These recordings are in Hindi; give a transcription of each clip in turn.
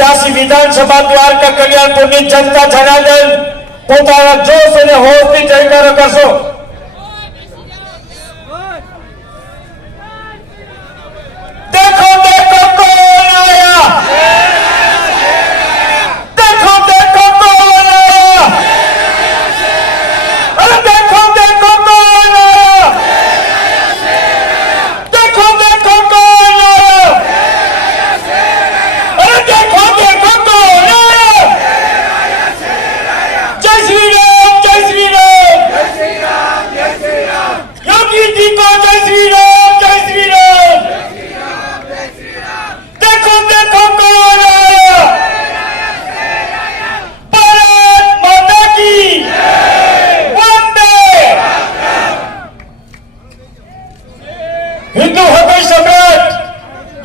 82 વિધાનસભા દ્વારકા કલ્યાણપુરની જનતા જનાર્દન પોતાના જોશ અને હોશથી જયકારો કરશો। देखो देखो कौन आया, देखो देखो कौन आया, अरे देखो देखो कौन आया, देखो देखो कौन आया, अरे देखो देखो कौन आया। जय श्री राम, जय श्री राम, जय श्री राम, जय श्री राम, योगी जी को जय श्री राम, जय श्री राम। देखो देखो कौन आया, भारत माता की वंदे। हिंदू हृदय सम्राट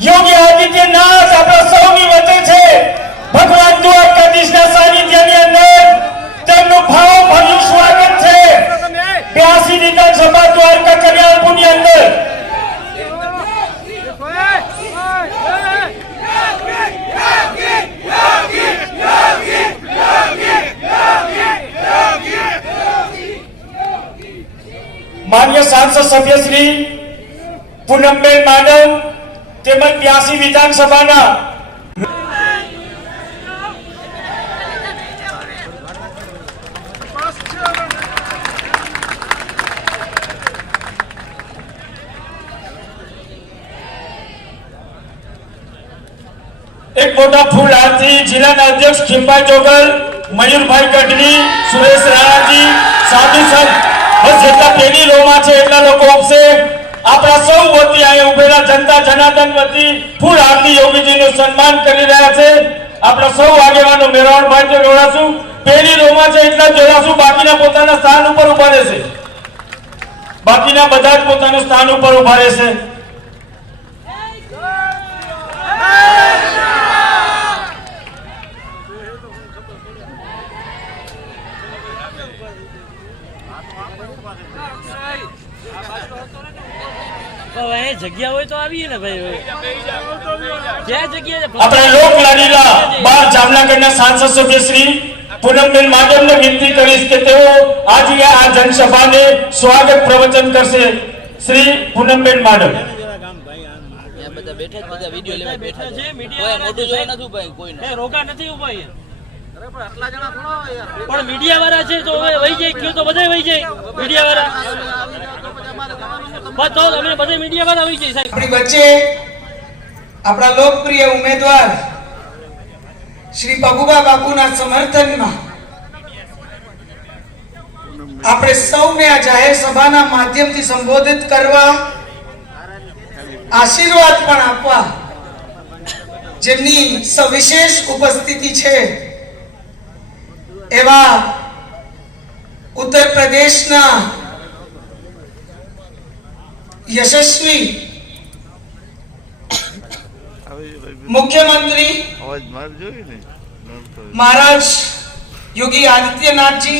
योगी आदित्यनाथ अपना सौनी वचन छे भगवान द्वारकाधीशना सानिध्यनी अंदर તેમનું ભાવભર્યું સ્વાગત છે 82 વિધાનસભા દ્વારકા કલ્યાણપુરની અંદર। मान्य सांसद सभ्य श्री पूनमबेन माडम તેમજ 82 વિધાનસભાના एक मोटा फूल हाथी जिला अध्यक्ष खिंभाई जोगल, मयूरभाई गढ़वी, सुरेश राणा जी, साधु संत बस જેટલા પેલી રોમાં છે એટલા લોકો આપશે। આપણા સૌ વતી અહીં ઉભેલા જનતા જનાર્દન વતી ફૂલ હારથી યોગીજીનું સન્માન કરી રહ્યા છે। આપણા સૌ આગેવાનો મેરાવણભાઈ તો જોડાશું, પેલી રોમાં છે એટલા જોડાશું, બાકીના પોતાના સ્થાન ઉપર ઉભા રહેશે, બાકીના બધા જ પોતાના સ્થાન ઉપર ઉભા રહેશે। जग्या હોય તો આવીએ ને ભાઈ, ક્યાં જગ્યા આપણે લોક લાડીલા બાર જામનગરના સાંસદ સભ્ય શ્રી પૂનમબેન માડમને વિનંતી કરીશ કે તેઓ આજે આ જનસભાને સ્વાગત પ્રવચન કરશે। શ્રી પૂનમબેન માડમ બધા બેઠા જ, બધા વિડિયો લેવા બેઠા છે, મીડિયા મોટું જોઈ નથી ભાઈ, કોઈ ને રોકા નથી ઉભા અહીંયા। અરે પણ આટલા જણા થોડો યાર, પણ મીડિયા વાળા છે તો હવે વઈ જાય, કયો તો બધાય વઈ જાય મીડિયા વાળા, બસ તો અમે બધા મીડિયા વાળા વઈ જાય સાહેબ। આપણી વચ્ચે આપણા લોકપ્રિય ઉમેદવાર શ્રી પગુબા બાપુના સમર્થનમાં આપણે સૌને આ જાહેર સભાના માધ્યમથી સંબોધિત કરવા, આશીર્વાદ પણ આપવા જેમની સવિશેષ ઉપસ્થિતિ છે એવા ઉત્તર પ્રદેશના यशस्वी मुख्यमंत्री महाराज योगी आदित्यनाथ जी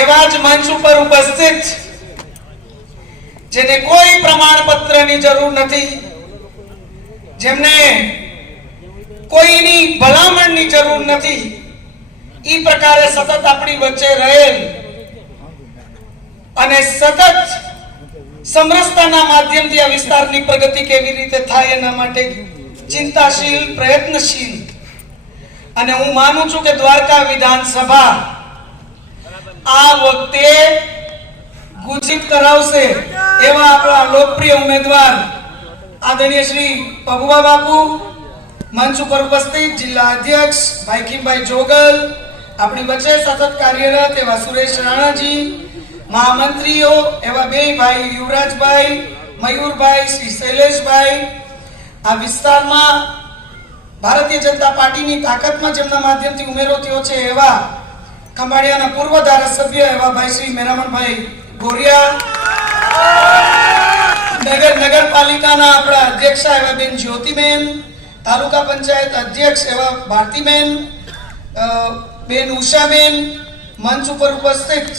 एवा ज मंच पर उपस्थित जेने कोई प्रमाण पत्र नी जरूर नहीं, जेमने कोईनी भलामण नी जरूर नहीं, ई प्रकारे सतत अपनी वच्चे रहेल અને સતત સમરસતાના માધ્યમથી આ વિસ્તારની પ્રગતિ કેવી રીતે થાય એના માટે ચિંતાશીલ, પ્રયત્નશીલ, અને હું માનું છું કે દ્વારકા વિધાનસભા આ વખતે ગુજિત કરાવશે એવા આપણા લોકપ્રિય ઉમેદવાર આદરણીય શ્રી પગુબા બાપુ, મંચ ઉપર ઉપસ્થિત જિલ્લા અધ્યક્ષ ભાઈ ખીમભાઈ જોગલ, આપણી વચ્ચે સતત કાર્યરત એવા સુરેશ રાણાજી, महामंत्रीओ एवं बे भाई युवराज भाई, मयूर भाई, श्री शैलेष भाई, आ विस्तार में भारतीय जनता पार्टी की ताकत में जेमना माध्यम थी उमेरो थयो छे एवा खंभाळियाना पूर्व धारासभ्य एवा भाई श्री मेरामण भाई गोरिया, नगरपालिकाना आपड़ा अध्यक्ष एवा बेन ज्योतिबेन, तालुका पंचायत अध्यक्ष एवा भारतीबेन, बेन उषाबेन, मंच पर उपस्थित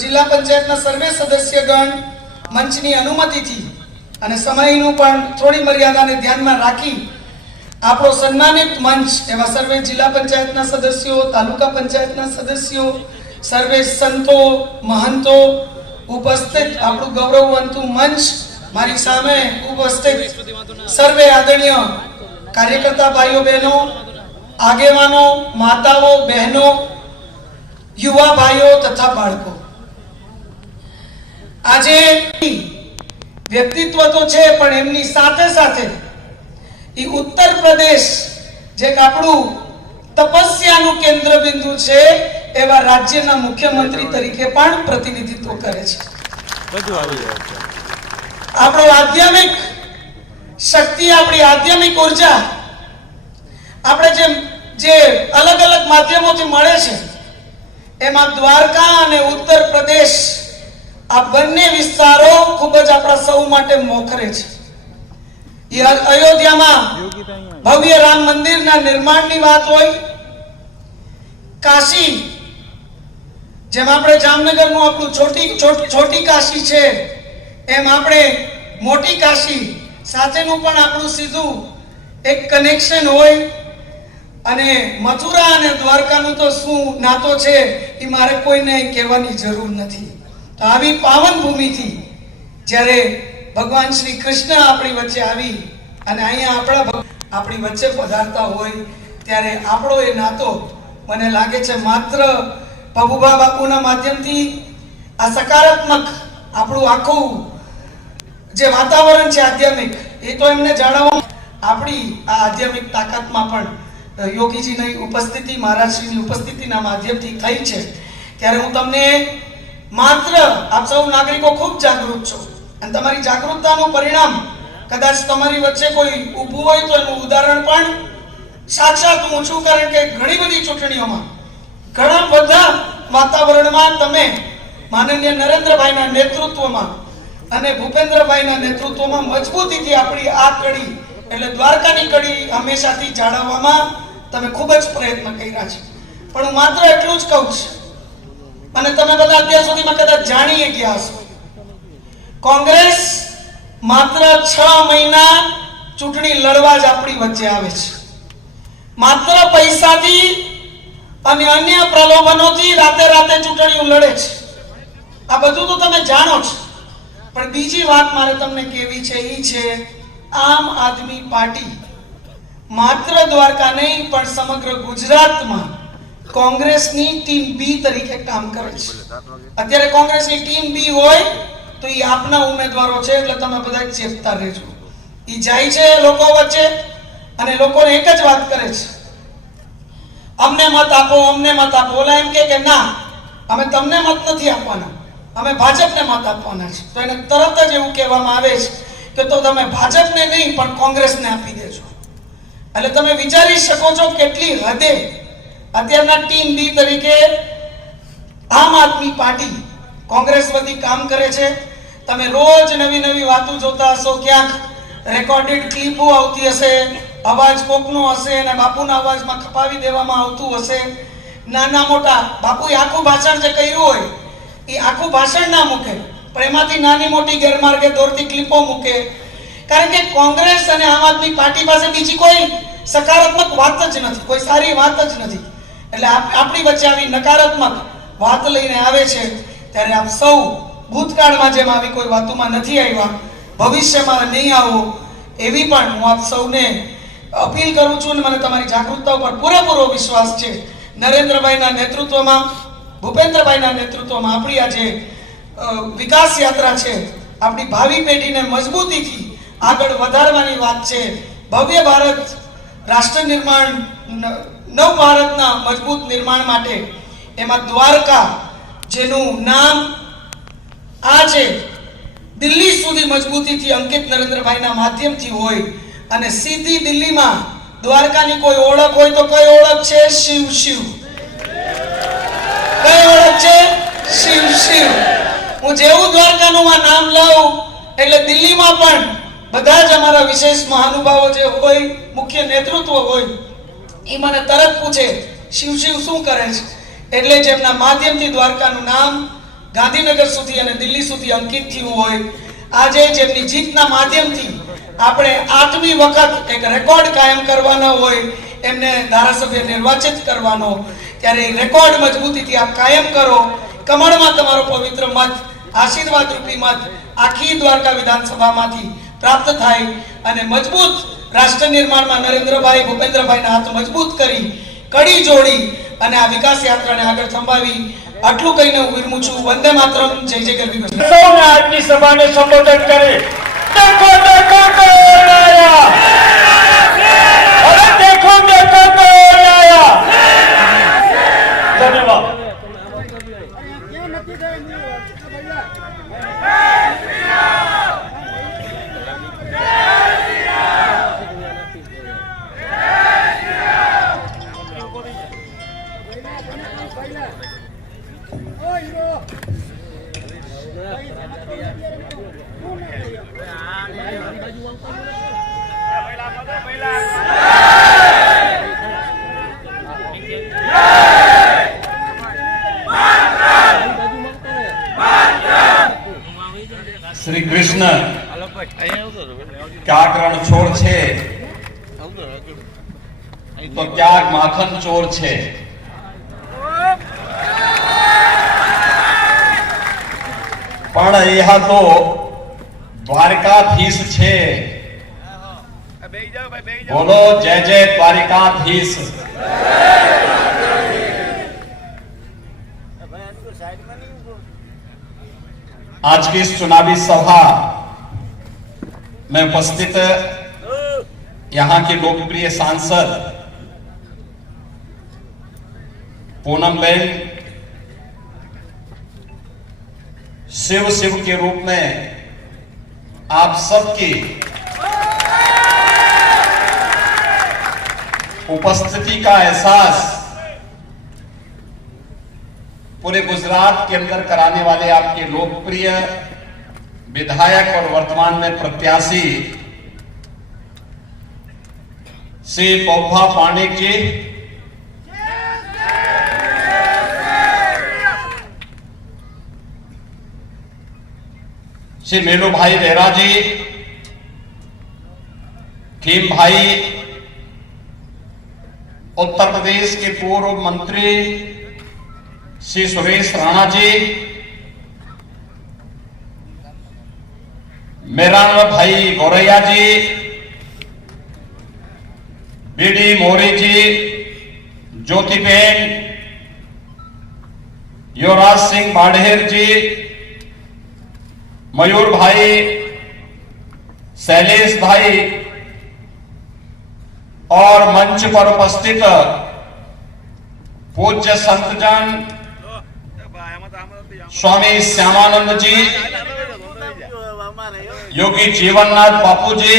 जिला पंचायत सर्वे सदस्यगण मंच की अनुमति थी અને સમયનું પણ થોડી મર્યાદાને ધ્યાનમાં રાખી આપણો સન્માનિત મંચ એવા સર્વે જિલ્લા પંચાયતના સદસ્યો, તાલુકા પંચાયતના સદસ્યો, સર્વે સંતો, મહંતો ઉપસ્થિત આપણું ગૌરવવંતું મંચ, મારી સામે ઉપસ્થિત સર્વે આદરણીય કાર્યકર્તા ભાઈઓ બહેનો, આગેવાનો, માતાઓ, બહેનો, યુવા ભાઈઓ તથા બાળકો, આજે વ્યક્તિત્વ તો છે પણ એમની સાથે સાથે એ ઉત્તર પ્રદેશ જે આપણું તપસ્યાનું કેન્દ્ર બિંદુ છે એવા રાજ્યના મુખ્યમંત્રી તરીકે પણ પ્રતિનિધિત્વ કરે છે. આપણો આધ્યાત્મિક શક્તિ, આપણી આધ્યાત્મિક ઉર્જા આપણે જે અલગ અલગ માધ્યમોથી મળે છે એમાં દ્વારકા અને ઉત્તર પ્રદેશ આ બંને વિસ્તારો ખૂબ જ આપણા સૌ માટે મોખરે છે. અયોધ્યામાં ભવ્ય રામ મંદિરના નિર્માણની વાત હોય, કાશી જેમ આપણે જામનગરનું આપણું છોટી કાશી છે એમ આપણે મોટી કાશી સાથેનું પણ આપણું સીધું એક કનેક્શન હોય. અને મથુરા અને દ્વારકાનું તો શું નાતો છે એ મારે કોઈને કહેવાની જરૂર નથી. તો આવી પાવન ભૂમિથી જ્યારે ભગવાન શ્રી કૃષ્ણ આપણી વચ્ચે આવી અને અહીંયા આપણી વચ્ચે પધારતા હોય ત્યારે આપણો એ નાતો મને લાગે છે માત્ર પબુભા બાપુના માધ્યમથી આ સકારાત્મક આપણું આખું જે વાતાવરણ છે આધ્યાત્મિક એ તો એમને જાણવા આપણી આ આધ્યાત્મિક તાકાતમાં પણ યોગીજીની ઉપસ્થિતિ, મહારાજશ્રીની ઉપસ્થિતિના માધ્યમથી થઈ છે. ત્યારે હું તમને માત્ર આપ સૌ નાગરિકો ખૂબ જાગૃત છો અને તમારી જાગૃતતાનું પરિણામ કદાચ તમારી વચ્ચે કોઈ ઊભું હોય તો એનું ઉદાહરણ પણ સાક્ષાત હું છું. કારણ કે ઘણી બધી ચૂંટણીઓમાં ઘણા બધા વાતાવરણમાં તમે માનનીય નરેન્દ્રભાઈના નેતૃત્વમાં અને ભૂપેન્દ્રભાઈના નેતૃત્વમાં મજબૂતીથી આપણી આ કડી એટલે દ્વારકાની કડી હંમેશાથી જાળવવામાં તમે ખૂબ જ પ્રયત્ન કર્યા છે. પણ હું માત્ર એટલું જ કહું છું અને તમે બધા અત્યાર સુધીમાં કદાચ જાણી ગયા છો, કોંગ્રેસ માત્ર 6 મહિના ચૂંટણી લડવા જ આપણી વચ્ચે આવે છે. માત્ર પૈસાથી અને અન્ય પ્રલોભનોથી રાતે ચૂંટણીઓ લડે છે. આ બધું તો તમે જાણો છો. પણ બીજી વાત મારે તમને કહેવી છે એ છે આમ આદમી પાર્ટી માત્ર દ્વારકા નહીં પણ સમગ્ર ગુજરાતમાં કોંગ્રેસની ટીમ બી તરીકે કામ કરે છે. અત્યારે કોંગ્રેસની ટીમ બી હોય તો એ આપના ઉમેદવારો છે એટલે તમે બધા ચેતતા રહેજો. એ જાય છે લોકો વચ્ચે અને લોકોને એક જ વાત કરે છે, અમને મત આપો, અમને મત આપો. ઓલા એમ કે ના, અમે તમને મત નથી આપવાના, અમે ભાજપને મત આપવાના છે. તો એને તરત જ એવું કહેવામાં આવે છે કે તો તમે ભાજપને નહીં પણ કોંગ્રેસને આપી દેજો. એટલે તમે વિચારી શકો છો કેટલી હદે અત્યારના ટીમ બી તરીકે આમ આદમી પાર્ટી કોંગ્રેસ વતી કામ કરે છે. તમે રોજ નવી વાતો જોતા હશો, ક્યાંક રેકોર્ડેડ ક્લિપો આવતી હશે, અવાજ કોકનો હશે અને બાપુના અવાજમાં ખપાવી દેવામાં આવતું હશે. નાના મોટા બાપુએ આખું ભાષણ જે કર્યું હોય એ આખું ભાષણ ના મૂકે પણ એમાંથી નાની મોટી ગેરમાર્ગે દોરતી ક્લિપો મૂકે. કારણ કે કોંગ્રેસ અને આમ આદમી પાર્ટી પાસે બીજી કોઈ સકારાત્મક વાત જ નથી, કોઈ સારી વાત જ નથી. એટલે આપણી વચ્ચે આવી નકારાત્મક વાત લઈને આવે છે ત્યારે આપ સૌ ભૂતકાળમાં જેમ આવી કોઈ વાતોમાં નથી આવ્યા, ભવિષ્યમાં નહીં આવો એવી પણ હું આપ સૌને અપીલ કરું છું. અને મને તમારી જાગૃતતા ઉપર પૂરેપૂરો વિશ્વાસ છે. નરેન્દ્રભાઈના નેતૃત્વમાં, ભૂપેન્દ્રભાઈના નેતૃત્વમાં આપણી આ જે વિકાસ યાત્રા છે, આપણી ભાવિ પેઢીને મજબૂતીથી આગળ વધારવાની વાત છે. ભવ્ય ભારત રાષ્ટ્ર નિર્માણ, નવ ભારતના મજબૂત નિર્માણ માટે એમાં દ્વારકા જેનું નામ આજે દિલ્હી સુધી મજબૂતીથી અંકિત નરેન્દ્રભાઈના માધ્યમથી હોય અને સીધી દિલ્હીમાં દ્વારકાની કોઈ ઓળખ હોય તો કઈ ઓળખ છે? શિવ શિવ. કઈ ઓળખ છે? શિવ શિવ. હું જેવું દ્વારકાનું આ નામ લઉં એટલે દિલ્હીમાં પણ બધા જ અમારા વિશેષ મહાનુભાવો જે હોય, મુખ્ય નેતૃત્વ હોય, એ મને તરત પૂછે શિવ શિવ શું કરે છે? એટલે જ એમના માધ્યમથી દ્વારકાનું નામ ગાંધીનગર સુધી અને દિલ્હી સુધી અંકિત થયું હોય આજે જેમની જીતના માધ્યમથી આપણે 8મી વખત એક રેકોર્ડ કાયમ કરવાનો હોય, એમને ધારાસભ્ય નિર્વાચિત કરવાનો, ત્યારે એ રેકોર્ડ મજબૂતીથી આપ કાયમ કરો. કમળમાં તમારો પવિત્ર મત, આશીર્વાદ રૂપી મત આખી દ્વારકા વિધાનસભામાંથી પ્રાપ્ત થાય અને મજબૂત રાષ્ટ્ર નિર્માણમાં નરેન્દ્રભાઈ ભૂપેન્દ્રભાઈના હાથ મજબૂત કરી કડી જોડી અને આ વિકાસ યાત્રાને આગળ સંભાવી. આટલું કહીને હું વિરમું છું. વંદે માતરમ, જય જય ગરવી. સૌને આજની સભાને સંબોધન કરે. દેખો દેખો કોણ આયા, અરે દેખો દેખો કોણ આયા. ધન્યવાદ. શ્રી કૃષ્ણ ક્યાંક રણછોડ છે તો ક્યાંક માખન ચોર છે. પણ અહીંયા તો દ્વારકાધીશ છે. બોલો જય જય દ્વારકાધીશ. आज की इस चुनावी सभा में उपस्थित यहाँ के लोकप्रिय सांसद पूनमबेन शिव शिव के रूप में आप सबकी उपस्थिति का एहसास पूरे गुजरात के अंदर कराने वाले आपके लोकप्रिय विधायक और वर्तमान में प्रत्याशी श्री पौभा पांडे जी, श्री मेलू भाई बेरा जी, खीम भाई, उत्तर प्रदेश के पूर्व मंत्री श्री सुरेश राणा जी, मेरा भाई गौरैया जी, बीडी मोरी जी, ज्योतिबेन, युवराज सिंह बाढ़ेर जी, मयूर भाई, शैलेश भाई और मंच पर उपस्थित पूज्य संतजन स्वामी श्यामानंद जी, योगी जीवननाथ बापू जी,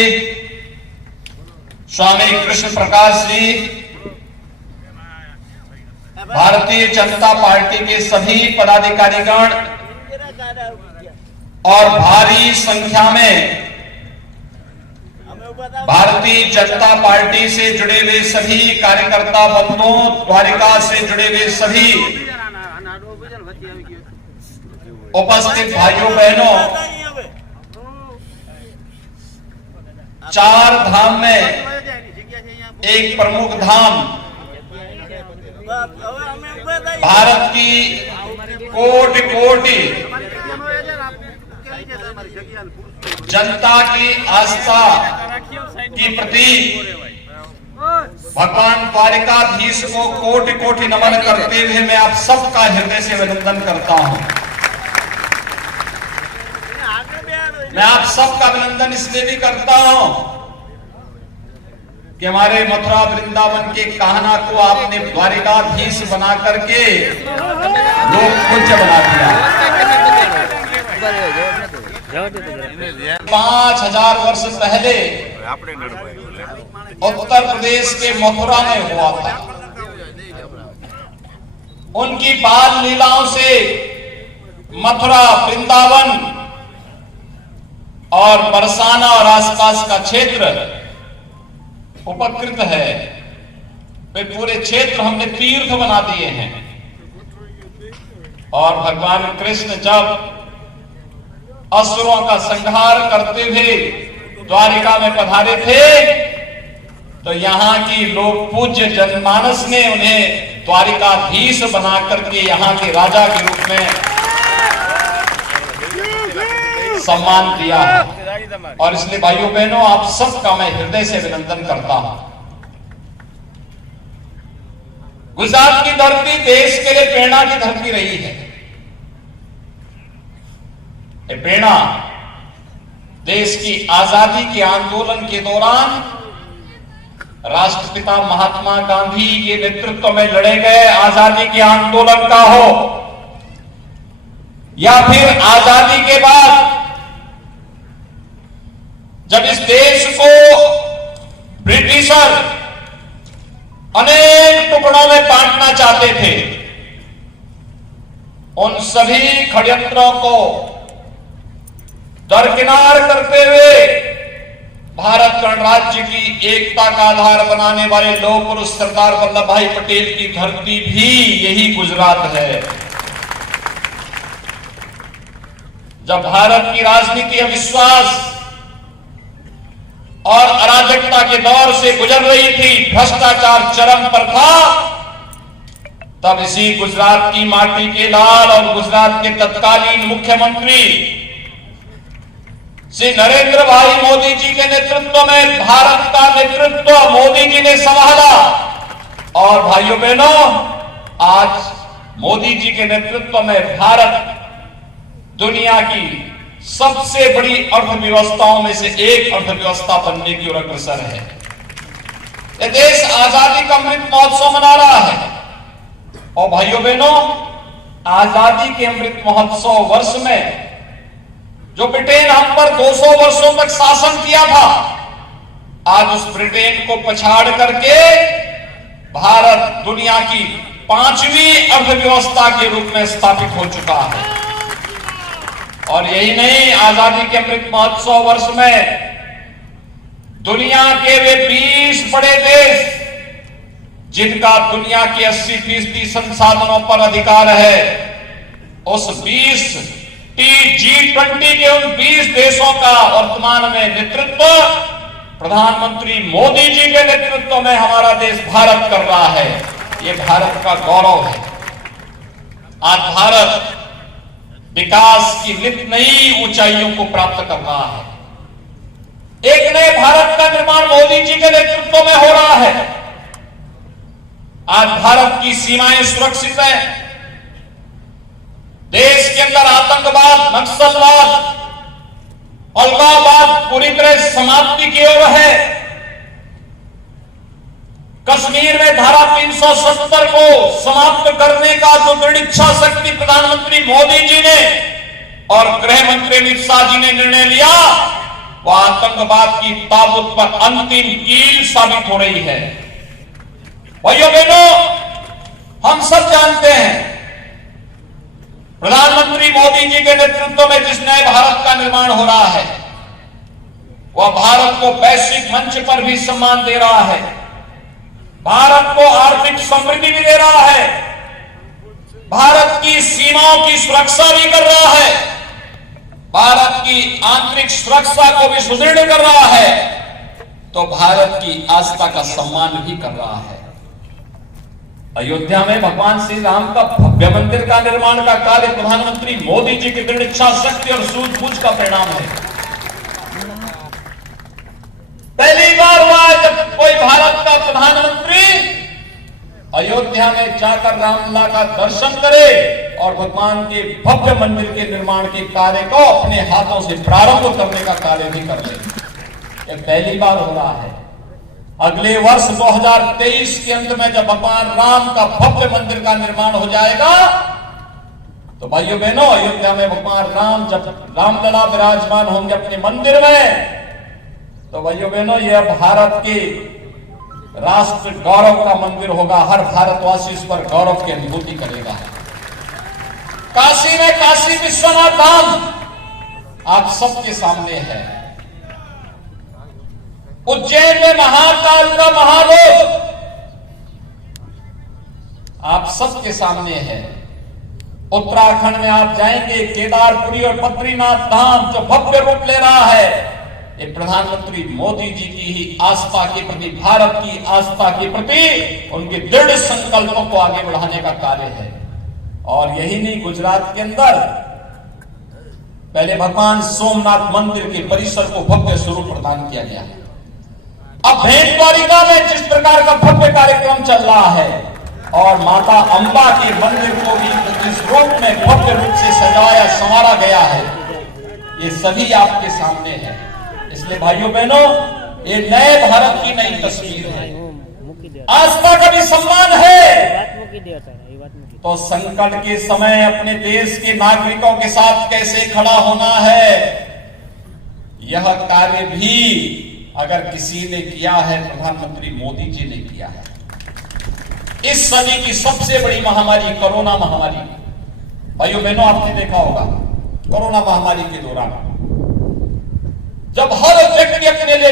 स्वामी कृष्ण प्रकाश जी, भारतीय जनता पार्टी के सभी पदाधिकारीगण और भारी संख्या में भारतीय जनता पार्टी से जुड़े हुए सभी कार्यकर्ता बंधुओं, द्वारिका से जुड़े हुए सभी उपस्थित भाइयों बहनों, 4 धाम में एक प्रमुख धाम भारत की कोटि कोटि जनता की आस्था की प्रतीक भगवान द्वारिकाधीश को कोटि कोटि नमन करते हुए मैं आप सबका हृदय से अभिनंदन करता हूं. मैं आप सबका अभिनंदन इसलिए भी करता हूं कि हमारे मथुरा वृंदावन के कान्हा को आपने द्वारिकाधीश बना करके लोक पूज्य बना दिया. 5000 वर्ष पहले उत्तर प्रदेश के मथुरा में हुआ था. उनकी बाल लीलाओं से मथुरा, वृंदावन और बरसाना और आसपास का क्षेत्र उपकृत है. वे पूरे क्षेत्र हमने तीर्थ बना दिए हैं. और भगवान कृष्ण जब असुरों का संहार करते हुए द्वारिका में पधारे थे, तो यहाँ की लोग पूज्य जनमानस ने उन्हें द्वारिकाधीश बना करके यहाँ के राजा के रूप में सम्मान दिया है। और इसलिए भाइयों बहनों, आप सबका मैं हृदय से अभिनंदन करता हूं। गुजरात की धरती देश के लिए प्रेरणा की धरती रही है। ये प्रेरणा देश की आजादी के आंदोलन के दौरान राष्ट्रपिता महात्मा गांधी के नेतृत्व में लड़े गए आजादी के आंदोलन का हो, या फिर आजादी के बाद जब इस देश को ब्रिटिशर अनेक टुकड़ों में बांटना चाहते थे, उन सभी षड्यंत्रों को दरकिनार करते हुए भारत गणराज्य की एकता का आधार बनाने वाले लौह पुरुष सरदार वल्लभ भाई पटेल की धरती भी यही गुजरात है। जब भारत की राजनीति अविश्वास और अराजकता के दौर से गुजर रही थी, भ्रष्टाचार चरम पर था, तब इसी गुजरात की माटी के लाल और गुजरात के तत्कालीन मुख्यमंत्री श्री नरेंद्र भाई मोदी जी के नेतृत्व में भारत का नेतृत्व मोदी जी ने संभाला। और भाइयों बहनों, आज मोदी जी के नेतृत्व में भारत दुनिया की सबसे बड़ी अर्थव्यवस्थाओं में से एक अर्थव्यवस्था बनने की ओर अग्रसर है। यह देश आजादी का अमृत महोत्सव मना रहा है। और भाइयों बहनों, आजादी के अमृत महोत्सव वर्ष में जो ब्रिटेन हम पर 200 वर्षों तक शासन किया था, आज उस ब्रिटेन को पछाड़ करके भारत दुनिया की 5वीं अर्थव्यवस्था के रूप में स्थापित हो चुका है। और यही नहीं, आजादी के अमृत महोत्सव वर्ष में दुनिया के वे 20 बड़े देश जिनका दुनिया के 80% संसाधनों पर अधिकार है, उस G20 के उन 20 देशों का वर्तमान में नेतृत्व प्रधानमंत्री मोदी जी के नेतृत्व में हमारा देश भारत कर रहा है। ये भारत का गौरव है। आज भारत विकास की नित नई ऊंचाइयों को प्राप्त कर रहा है। एक नए भारत का निर्माण मोदी जी के नेतृत्व में हो रहा है। आज भारत की सीमाएं सुरक्षित हैं। देश के अंदर आतंकवाद, नक्सलवाद, अलगाववाद पूरी तरह समाप्ति की ओर है। कश्मीर में धारा 370 को समाप्त करने का जो दृढ़ इच्छा शक्ति प्रधानमंत्री मोदी जी ने और गृह मंत्री अमित शाह जी ने निर्णय लिया, वह आतंकवाद की ताबूत पर अंतिम कील साबित हो रही है। भाइयों बहनों, हम सब जानते हैं प्रधानमंत्री मोदी जी के नेतृत्व में जिस नए भारत का निर्माण हो रहा है, वह भारत को वैश्विक मंच पर भी सम्मान दे रहा है, भारत को आर्थिक समृद्धि भी दे रहा है, भारत की सीमाओं की सुरक्षा भी कर रहा है, भारत की आंतरिक सुरक्षा को भी सुदृढ़ कर रहा है, तो भारत की आस्था का सम्मान भी कर रहा है। अयोध्या में भगवान श्री राम का भव्य मंदिर का निर्माण का कार्य प्रधानमंत्री मोदी जी की दृढ़ इच्छा शक्ति और सूझबूझ का परिणाम है। पहली बार हुआ जब कोई भारत का प्रधानमंत्री अयोध्या में जाकर रामलला का दर्शन करे और भगवान के भव्य मंदिर के निर्माण के कार्य को अपने हाथों से प्रारंभ करने का कार्य भी कर ले। यह पहली बार हो रहा है। अगले वर्ष 2023 के अंत में जब भगवान राम का भव्य मंदिर का निर्माण हो जाएगा, तो भाइयों बहनों, अयोध्या में भगवान राम जब रामलला विराजमान होंगे अपने मंदिर में, तो भाइयों बहनों, यह भारत के राष्ट्र गौरव का मंदिर होगा। हर भारतवासी इस पर गौरव की अनुभूति करेगा। काशी में काशी विश्वनाथ धाम आप सबके सामने है। उज्जैन में महाकाल का महालोक आप सबके सामने है। उत्तराखंड में आप जाएंगे, केदारपुरी और बद्रीनाथ धाम जो भव्य रूप ले रहा है, ये प्रधानमंत्री मोदी जी की ही आस्था के प्रति, भारत की आस्था के प्रति उनके दृढ़ संकल्पों को आगे बढ़ाने का कार्य है। और यही नहीं, गुजरात के अंदर पहले भगवान सोमनाथ मंदिर के परिसर को भव्य स्वरूप प्रदान किया गया है। अब भेंट द्वारिका में जिस प्रकार का भव्य कार्यक्रम चल रहा है और माता अंबा के मंदिर को भी इस रूप में भव्य रूप से सजाया संवारा गया है, ये सभी आपके सामने है। इसलिए भाइयों बहनों, ये नए भारत की नई तस्वीर है। आस्था का भी सम्मान है, तो संकट के समय अपने देश के नागरिकों के साथ कैसे खड़ा होना है, यह कार्य भी अगर किसी ने किया है, प्रधानमंत्री मोदी जी ने किया है। इस सदी की सबसे बड़ी महामारी कोरोना महामारी, भाइयों बहनों आपने देखा होगा, कोरोना महामारी के दौरान जब हर व्यक्ति अपने लिए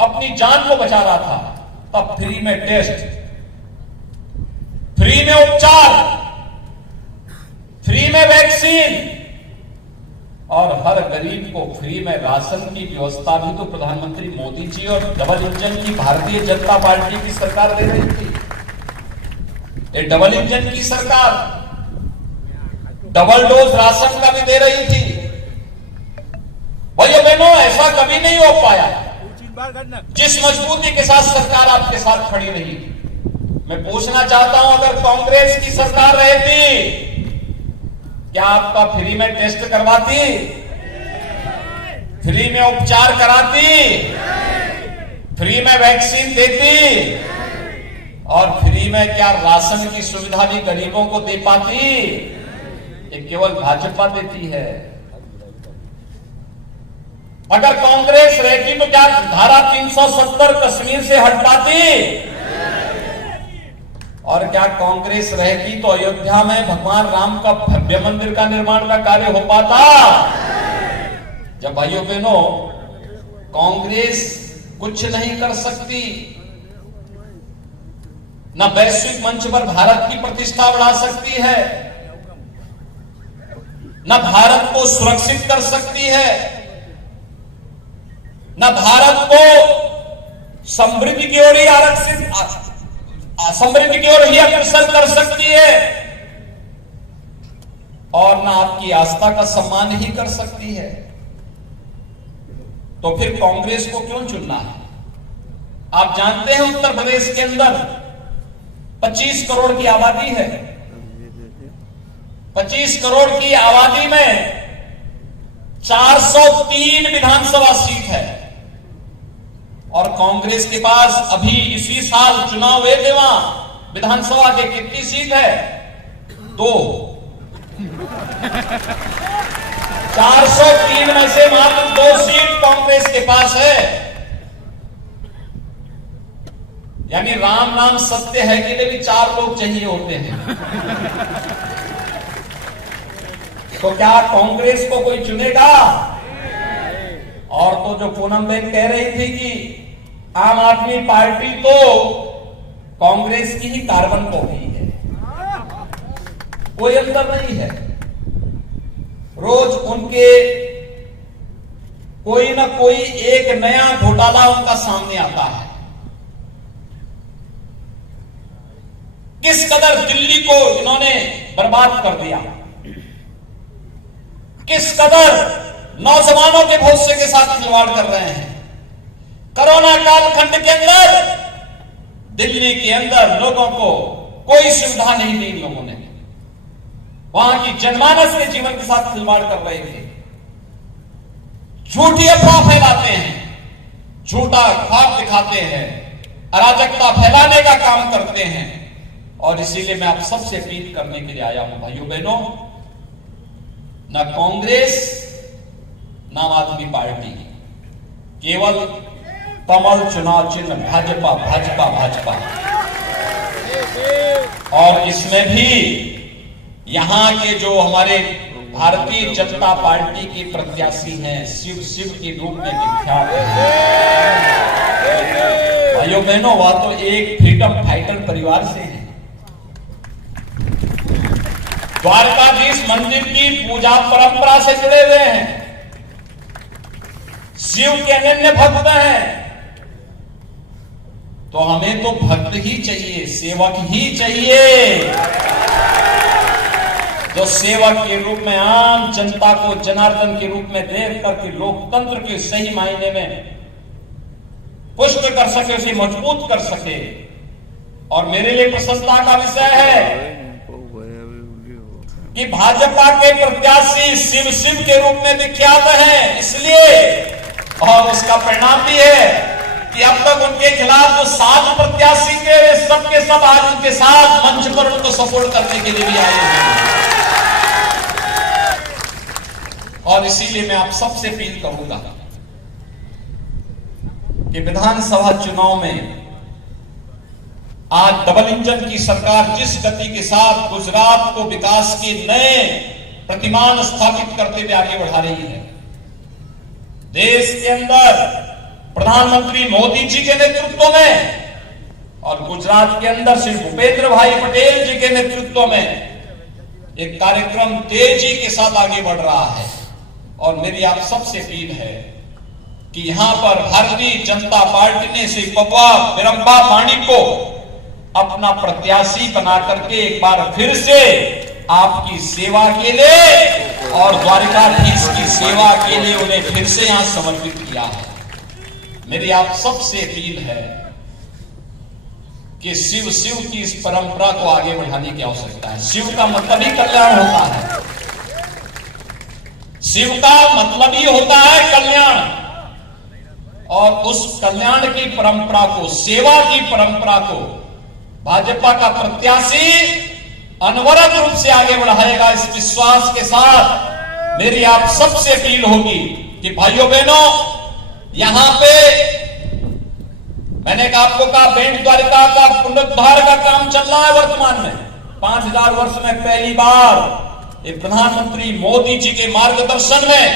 अपनी जान को बचा रहा था, तब फ्री में टेस्ट, फ्री में उपचार, फ्री में वैक्सीन और हर गरीब को फ्री में राशन की व्यवस्था भी तो प्रधानमंत्री मोदी जी और डबल इंजन की भारतीय जनता पार्टी की सरकार दे रही थी। ये डबल इंजन की सरकार डबल डोज राशन का भी दे रही थी। भाइयों बहनों, ऐसा कभी नहीं हो पाया जिस मजबूती के साथ सरकार आपके साथ खड़ी रही। मैं पूछना चाहता हूं, अगर कांग्रेस की सरकार रहती, क्या आपका फ्री में टेस्ट करवाती, फ्री में उपचार कराती, फ्री में वैक्सीन देती और फ्री में क्या राशन की सुविधा भी गरीबों को दे पाती? ये केवल भाजपा देती है। अगर कांग्रेस रहती तो क्या धारा 370 कश्मीर से हट पाती? और क्या कांग्रेस रहती तो अयोध्या में भगवान राम का भव्य मंदिर का निर्माण का कार्य हो पाता? जब भाइयों बहनों, कांग्रेस कुछ नहीं कर सकती, न वैश्विक मंच पर भारत की प्रतिष्ठा बढ़ा सकती है, न भारत को सुरक्षित कर सकती है, न भारत को समृद्धि की ओर ही समृद्धि की ओर ही अग्रसर कर सकती है, और न आपकी आस्था का सम्मान ही कर सकती है। तो फिर कांग्रेस को क्यों चुनना है? आप जानते हैं उत्तर प्रदेश के अंदर 25 करोड़ की आबादी है। 25 करोड़ की आबादी में 403 विधानसभा सीट है और कांग्रेस के पास अभी इसी साल चुनाव हुए थे, वहां विधानसभा के कितनी सीट है? 2। 403 में से मात्र 2 सीट कांग्रेस के पास है। यानी राम नाम सत्य है के लिए भी 4 लोग चाहिए होते हैं। तो क्या कांग्रेस को कोई चुनेगा? और तो जो पूनम बहन कह रही थी कि आम आदमी पार्टी तो कांग्रेस की ही कार्बन कॉपी है, कोई अंतर नहीं है। रोज उनके कोई ना कोई एक नया घोटाला उनका सामने आता है। किस कदर दिल्ली को इन्होंने बर्बाद कर दिया, किस कदर नौजवानों के भविष्य के साथ खिलवाड़ कर रहे हैं। कोरोना कालखंड के अंदर दिल्ली के अंदर लोगों को कोई सुविधा नहीं दी इन लोगों ने, वहां की जनमानस के जीवन के साथ खिलवाड़ कर रहे थे। झूठी अफवाह फैलाते हैं, झूठा ख्वाब दिखाते हैं, अराजकता फैलाने का काम करते हैं। और इसीलिए मैं आप सबसे अपील करने के लिए आया हूं, भाइयों बहनों, ना कांग्रेस ना आम आदमी पार्टी, केवल कमल चुनाव चिन्ह भाजपा भाजपा भाजपा। और इसमें भी यहां के जो हमारे भारतीय जनता पार्टी की प्रत्याशी हैं, शिव शिव के रूप में विख्यात है। भाइयों बहनों, वह तो एक फ्रीडम फाइटर परिवार से है। द्वारकाधीश मंदिर की पूजा परंपरा से जुड़े हुए हैं, शिव के अनन्य भक्त हैं। तो हमें तो भक्त ही चाहिए, सेवक ही चाहिए, जो सेवक के रूप में आम जनता को जनार्दन के रूप में देख करके लोकतंत्र के सही मायने में पुष्ट कर सके, उसे मजबूत कर सके। और मेरे लिए प्रसन्नता का विषय है कि भाजपा के प्रत्याशी शिव के रूप में विख्यात हैं, इसलिए और उसका परिणाम भी है कि अब तक उनके खिलाफ जो 7 प्रत्याशी थे, सब के सब आज उनके साथ मंच पर उनको सपोर्ट करने के लिए भी आए हैं। और इसीलिए मैं आप सबसे अपील करूंगा कि विधानसभा चुनाव में आज डबल इंजन की सरकार जिस गति के साथ गुजरात को विकास के नए प्रतिमान स्थापित करते हुए आगे बढ़ा रही है, देश के अंदर प्रधानमंत्री मोदी जी के नेतृत्व में और गुजरात के अंदर श्री भूपेंद्र भाई पटेल जी के नेतृत्व में एक कार्यक्रम तेजी के साथ आगे बढ़ रहा है। और मेरी आप सबसे अपील है कि यहां पर भारतीय जनता पार्टी ने श्री पप्पा विरंबा पाणी को अपना प्रत्याशी बना करके एक बार फिर से आपकी सेवा के लिए और द्वारकाधीश की सेवा के लिए उन्हें फिर से यहां समर्पित किया है। मेरी आप सबसे अपील है कि शिव की इस परंपरा को आगे बढ़ाने की आवश्यकता है। शिव का मतलब ही कल्याण होता है, शिव का मतलब ही होता है कल्याण। और उस कल्याण की परंपरा को, सेवा की परंपरा को भाजपा का प्रत्याशी अनवरत रूप से आगे बढ़ाएगा। इस विश्वास के साथ मेरी आप सबसे अपील होगी कि भाइयों बहनों, यहां पे मैंने आपको कहा बेंट द्वारिका का पुनरुद्धार का काम चल रहा है। वर्तमान में 5000 वर्ष में पहली बार एक प्रधानमंत्री मोदी जी के मार्गदर्शन में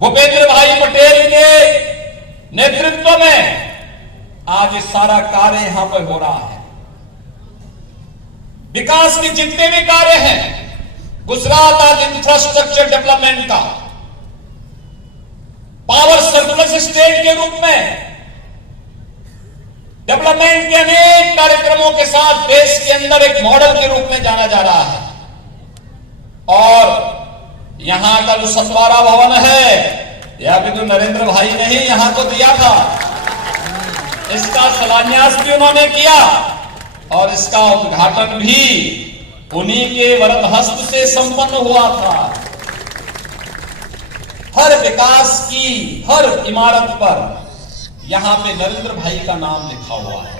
भूपेंद्र भाई पटेल के नेतृत्व में आज ये सारा कार्य यहां पर हो रहा है। विकास के जितने भी कार्य हैं, गुजरात आज इंफ्रास्ट्रक्चर डेवलपमेंट का, पावर सरप्लस स्टेट के रूप में डेवलपमेंट के अनेक कार्यक्रमों के साथ देश के अंदर एक मॉडल के रूप में जाना जा रहा है। और यहां का जो सतवारा भवन है, यह भी तो नरेंद्र भाई ने ही यहां को दिया था, इसका शिलान्यास भी उन्होंने किया और इसका उद्घाटन भी उन्हीं के वरद हस्त से संपन्न हुआ था। हर विकास की हर इमारत पर यहां पे नरेंद्र भाई का नाम लिखा हुआ है,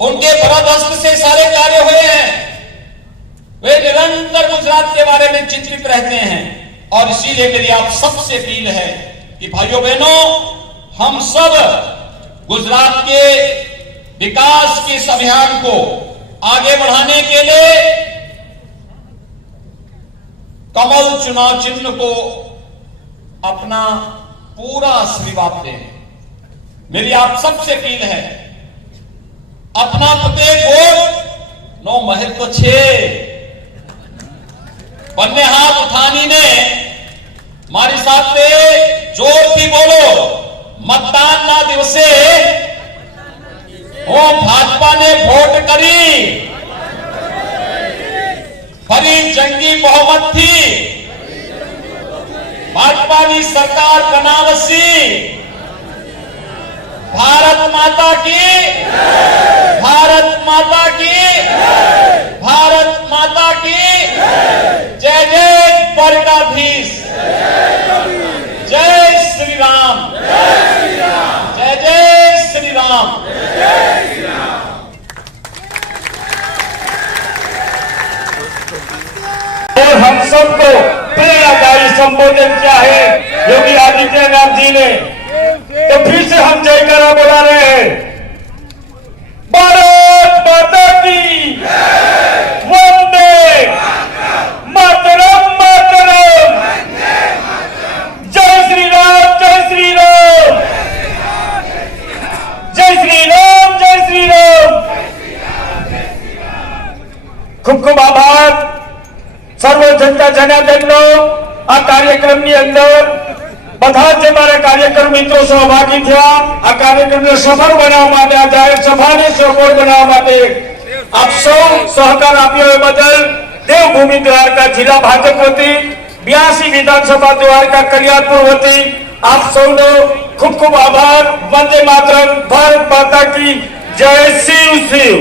उनके वरद हस्त से सारे कार्य हुए हैं। वे निरंतर गुजरात के बारे में चिंतित रहते हैं। और इसीलिए मेरी आप सबसे अपील है कि भाइयों बहनों, हम सब गुजरात के विकास के इस अभियान को आगे बढ़ाने के लिए कमल चुनाव चिन्ह को अपना पूरा आशीर्वाद दें। मेरी आप सबसे अपील है, अपना प्रत्येक वोट 9 महल तो 6 बन्ने हाथ उठानी ने हमारी साथ जोर थी बोलो, मतदान ना दिवसे वो भाजपा ने वोट करी, फरी जंगी बहुमत थी, भाजपा की सरकार बनावसी। भारत माता की, भारत माता की, भारत माता की जय जय द्वारकाधीश, जय श्री राम, जय जय श्री राम। और हम सबको प्रेरणादायी संबोधन किया है योगी आदित्यनाथ जी ने, तो फिर से हम जयकारा बुला रहे हैं। भारत माता की वंदे मातरम, मातरम, जय श्री राम, जय श्री राम, जय श्री राम, जय श्री राम। ખૂબ ખૂબ આભાર સર્વ જનતા જનાર્દનનો આ કાર્યક્રમની અંદર બધા જ મારા કાર્યકર મિત્રો સહભાગી થયા આ કાર્યક્રમને સફળ બનાવવા માટે આ જાહેર સભાને સફળ બનાવવા માટે આપ સૌ સહકાર આપ્યો એ બદલ દેવભૂમિ દ્વારકા જિલ્લા ભાજપ વતી 82 વિધાનસભા દ્વારકા કલ્યાણપુર વતી આપ સૌનો ખૂબ ખૂબ આભાર વંદે માતરમ ભારત માતા કી જય શિવ શિવ